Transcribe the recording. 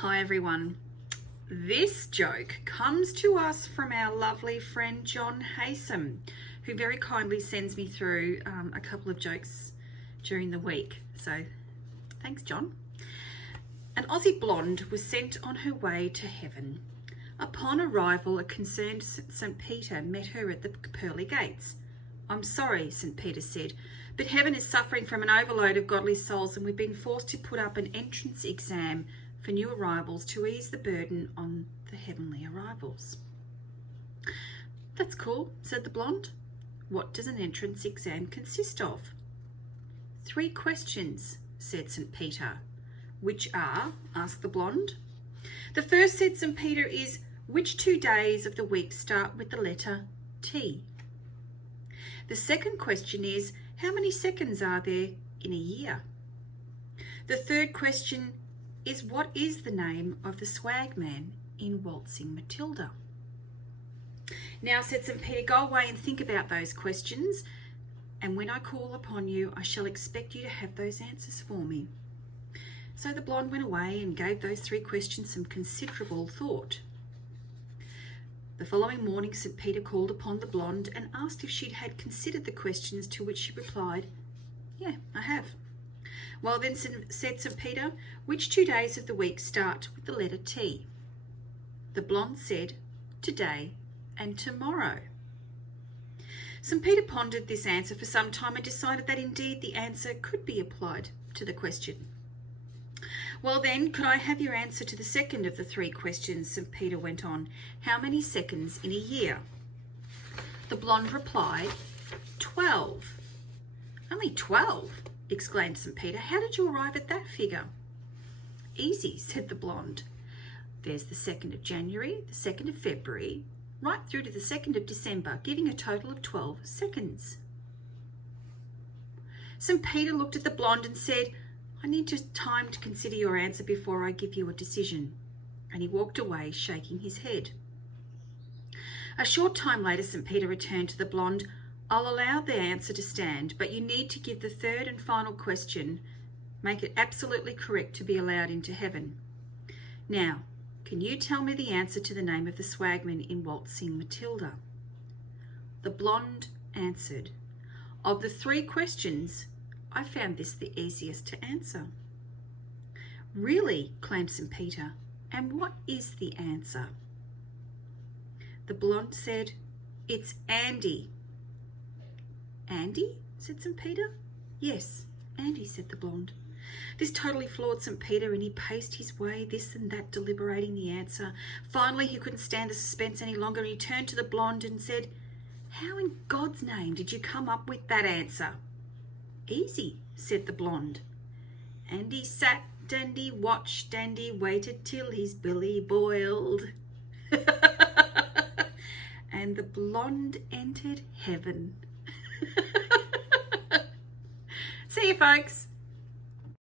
Hi everyone. This joke comes to us from our lovely friend John Haysom, who very kindly sends me through a couple of jokes during the week. So thanks, John. An Aussie blonde was sent on her way to heaven. Upon arrival, a concerned St. Peter met her at the pearly gates. "I'm sorry," St. Peter said, "but heaven is suffering from an overload of godly souls, and we've been forced to put up an entrance exam for new arrivals to ease the burden on the heavenly arrivals." "That's cool," said the blonde. "What does an entrance exam consist of?" "3 questions," said St. Peter. "Which are?" asked the blonde. "The first," said St. Peter, "is which 2 days of the week start with the letter T?" "The second question is, how many seconds are there in a year?" "The third question is, what is the name of the swagman in Waltzing Matilda?" "Now," said St. Peter, "go away and think about those questions, and when I call upon you, I shall expect you to have those answers for me." So the blonde went away and gave those 3 questions some considerable thought. The following morning, St. Peter called upon the blonde and asked if she'd had considered the questions, to which she replied, "Yeah, I have." "Well then," said St. Peter, "which 2 days of the week start with the letter T?" The blonde said, "Today and tomorrow." St. Peter pondered this answer for some time and decided that indeed the answer could be applied to the question. "Well then, could I have your answer to the second of the 3 questions?" St. Peter went on. "How many seconds in a year?" The blonde replied, 12. "Only 12? exclaimed St. Peter. "How did you arrive at that figure?" "Easy," said the blonde. "There's the 2nd of January, the 2nd of February, right through to the 2nd of December, giving a total of 12 seconds. St. Peter looked at the blonde and said, "I need just time to consider your answer before I give you a decision." And he walked away, shaking his head. A short time later, St. Peter returned to the blonde. "I'll allow the answer to stand, but you need to give the 3rd and final question. Make it absolutely correct to be allowed into heaven. Now, can you tell me the answer to the name of the swagman in Waltzing Matilda?" The blonde answered, "Of the 3 questions, I found this the easiest to answer." "Really?" claimed St. Peter. "And what is the answer?" The blonde said, "It's Andy." "Andy?" said St. Peter. "Yes, Andy," said the blonde. This totally floored St. Peter, and he paced his way, this and that, deliberating the answer. Finally, he couldn't stand the suspense any longer, and he turned to the blonde and said, "How in God's name did you come up with that answer?" "Easy," said the blonde. "Andy sat, Dandy watched, Dandy waited till his billy boiled." And the blonde entered heaven. See you, folks.